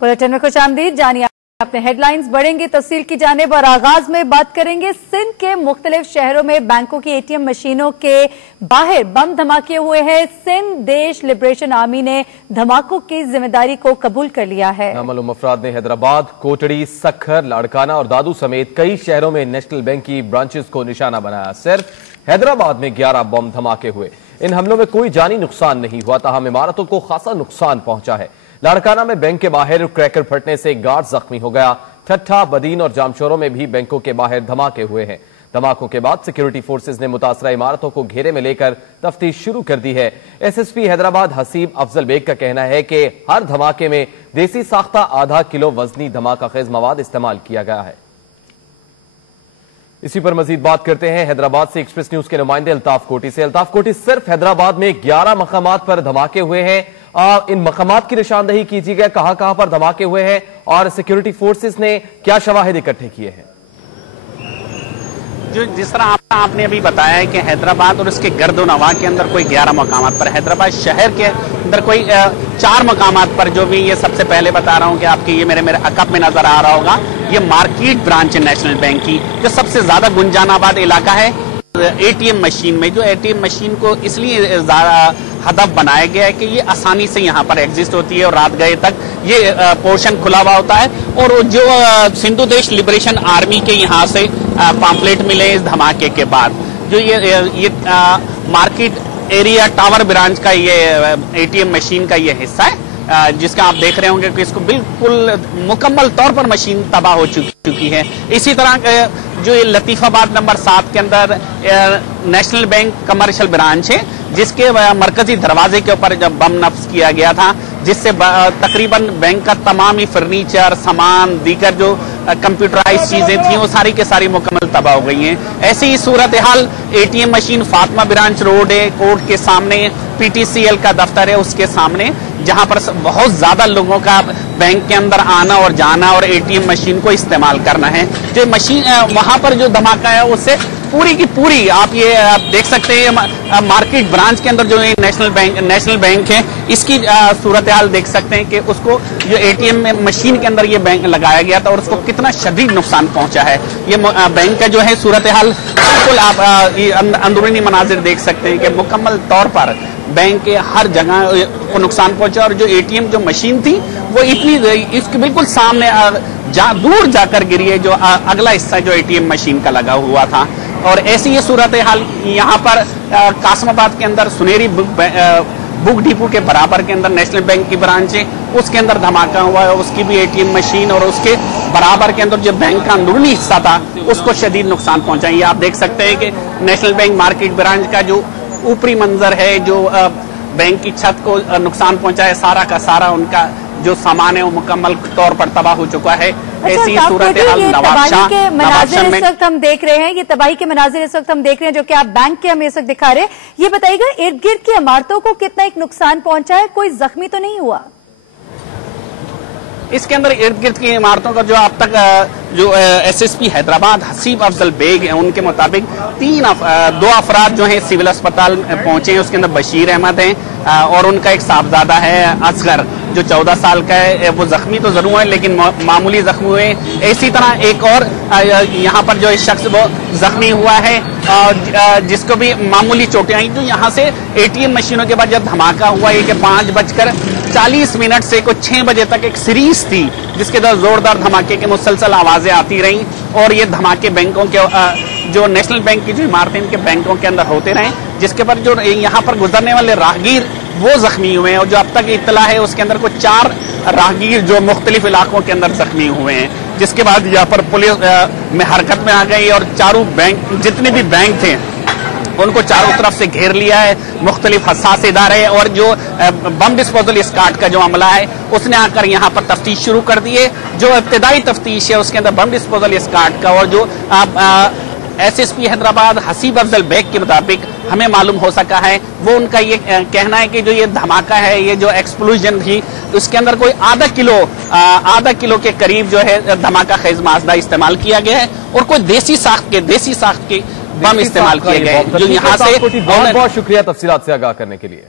Bulletin में खुशामदीद। जानिए अपने हेडलाइंस बढ़ेंगे तफसील की जानिब और आगाज में बात करेंगे सिंध के मुख्तलिफ शहरों में बैंकों की एटीएम मशीनों के बाहर बम धमाके हुए हैं। सिंध देश लिबरेशन आर्मी ने धमाकों की जिम्मेदारी को कबूल कर लिया है। नामालूम अफराद ने हैदराबाद, कोटड़ी, सखर, लाड़काना और दादू समेत कई शहरों में नेशनल बैंक की ब्रांचेस को निशाना बनाया। सिर्फ हैदराबाद में 11 बम धमाके हुए। इन हमलों में कोई जानी नुकसान नहीं हुआ, ताहम इमारतों को खासा नुकसान पहुंचा है। लाड़काना में बैंक के बाहर क्रैकर फटने से एक गार्ड जख्मी हो गया। ठट्ठा, बदीन और जामशोरों में भी बैंकों के बाहर धमाके हुए हैं। धमाकों के बाद सिक्योरिटी फोर्सेज ने मुतासरा इमारतों को घेरे में लेकर तफ्तीश शुरू कर दी है। एसएसपी हैदराबाद हसीब अफजल बेग का कहना है कि हर धमाके में देसी साख्ता आधा किलो वजनी धमाका खेज मवाद इस्तेमाल किया गया है। इसी पर मजीद बात करते हैं हैदराबाद से एक्सप्रेस न्यूज के नुमाइंदे अल्ताफ कोटी से। अल्ताफ कोटी, सिर्फ हैदराबाद में 11 मकामात पर धमाके हुए हैं। इन मकामात की निशानदही कीजिएगा, कहां कहां पर धमाके हुए हैं और सिक्योरिटी फोर्सेस ने क्या शवाहिद इकट्ठे किए हैं? जो जिस तरह आपने अभी बताया है कि हैदराबाद और उसके गर्दो नवा के अंदर कोई 11 मकामात पर, हैदराबाद शहर के अंदर कोई 4 मकामात पर, जो भी ये सबसे पहले बता रहा हूँ कि आपके ये मेरे अकब में नजर आ रहा होगा, ये मार्केट ब्रांच है नेशनल बैंक की, जो सबसे ज्यादा गुंजानाबाद इलाका है। एटीएम मशीन में, जो एटीएम मशीन को इसलिए हदफ बनाया गया है कि ये आसानी से यहाँ पर एग्जिस्ट होती है और रात गए तक ये पोर्शन खुला हुआ होता है। और जो सिंधु देश लिबरेशन आर्मी के यहाँ से पॉम्पलेट मिले इस धमाके के बाद, जो ये मार्केट एरिया टावर ब्रांच का ये एटीएम मशीन का ये हिस्सा है, जिसका आप देख रहे होंगे कि इसको बिल्कुल मुकम्मल तौर पर मशीन तबाह हो चुकी है। इसी तरह जो ये लतीफाबाद नंबर 7 के अंदर नेशनल बैंक कमर्शियल ब्रांच है, जिसके मरकजी दरवाजे के ऊपर जब बम नफ्स किया गया था, जिससे तकरीबन बैंक का तमाम ही फर्नीचर, सामान, दीगर जो कंप्यूटराइज चीजें थी वो सारी के सारी मुकम्मल तबाह हो गई हैं। ऐसी ही सूरत हाल ATM machine Fatima branch road है, कोर्ट के सामने पीटीसीएल का दफ्तर है, उसके सामने, जहां पर बहुत ज्यादा लोगों का बैंक के अंदर आना और जाना और एटीएम मशीन को इस्तेमाल करना है। जो मशीन वहां पर जो धमाका है उससे पूरी की पूरी आप देख सकते हैं मार्केट ब्रांच के अंदर जो नेशनल बैंक है, इसकी सूरत हाल देख सकते हैं कि उसको जो एटीएम मशीन के अंदर ये बैंक लगाया गया था और उसको कितना शदीद नुकसान पहुंचा है। ये बैंक का जो है सूरत हाल बिल्कुल आप अंदरूनी मनाजिर देख सकते हैं कि मुकम्मल तौर पर बैंक के हर जगह को नुकसान पहुंचा। और जो एटीएम जो मशीन थी वो इसके बिल्कुल सामने दूर जाकर गिरी है, जो अगला हिस्सा जो एटीएम मशीन का लगा हुआ था। और ऐसी ये सूरत हाल यहाँ पर कासमाबाद के अंदर सुनेरी बुक डिपो के बराबर के अंदर नेशनल बैंक की ब्रांच है, उसके अंदर धमाका हुआ है, उसकी भी एटीएम मशीन और उसके बराबर के अंदर जो बैंक का अंदरूनी हिस्सा था उसको शदीद नुकसान पहुंचा। ये आप देख सकते हैं कि नेशनल बैंक मार्केट ब्रांच का जो ऊपरी मंजर है, जो बैंक की छत को नुकसान पहुंचा है, सारा का सारा उनका जो सामान है वो मुकम्मल तौर पर तबाह हो चुका है। ऐसी सूरत हाल तबाही के मनाजिर इस वक्त हम देख रहे हैं, ये तबाही के मनाजिर इस वक्त हम देख रहे हैं जो कि आप बैंक के हम इस वक्त दिखा रहे हैं। ये बताइएगा इर्द गिर्द की इमारतों को कितना एक नुकसान पहुंचा है, कोई जख्मी तो नहीं हुआ? इसके अंदर इर्द गिर्द की इमारतों का जो अब तक जो एसएसपी हैदराबाद हसीब अफजल बेग है, उनके मुताबिक 2 अफराद जो हैं सिविल अस्पताल पहुंचे हैं। उसके अंदर बशीर अहमद हैं और उनका एक साहबजादा है असगर, जो 14 साल का है। वो जख्मी तो जरूर है लेकिन मामूली जख्मी हुए। इसी तरह एक और यहाँ पर जो शख्स वो जख्मी हुआ है, जिसको भी मामूली चोटें आई। जो यहाँ से एटीएम मशीनों के बाद जब धमाका हुआ है कि 5:40 से कुछ 6 बजे तक एक सीरीज थी, जिसके अंदर जोरदार धमाके के मुसलसल आवाजें आती रहीं और ये धमाके बैंकों के जो नेशनल बैंक की जो इमारतें इनके बैंकों के अंदर होते रहे, जिसके पर जो यहाँ पर गुजरने वाले राहगीर वो जख्मी हुए हैं। और जो अब तक इत्तला है उसके अंदर कुछ 4 राहगीर जो मुख्तलिफ इलाकों के अंदर जख्मी हुए हैं, जिसके बाद यहाँ पर पुलिस में हरकत में आ गई और चारों बैंक, जितने भी बैंक थे उनको चारों तरफ से घेर लिया है, मुख्तलिफ हसास इदारे। और जो बम डिस्पोजल स्क्वाड का जो अमला है उसने आकर यहाँ पर तफ्तीश शुरू कर दी है। जो इब्तिदाई तफ्तीश है उसके अंदर बम डिस्पोजल स्क्वाड का और जो एसएसपी हैदराबाद हसीब अफजल बेग के मुताबिक हमें मालूम हो सका है, वो उनका ये कहना है कि जो ये धमाका है, ये जो एक्सप्लोजन थी, उसके अंदर कोई आधा किलो के करीब जो है धमाका खेज माजदा इस्तेमाल किया गया है और कोई देसी साख्त के बम इस्तेमाल किए गए, जो यहाँ से। बहुत बहुत शुक्रिया तफसीलात से आगाह करने के लिए।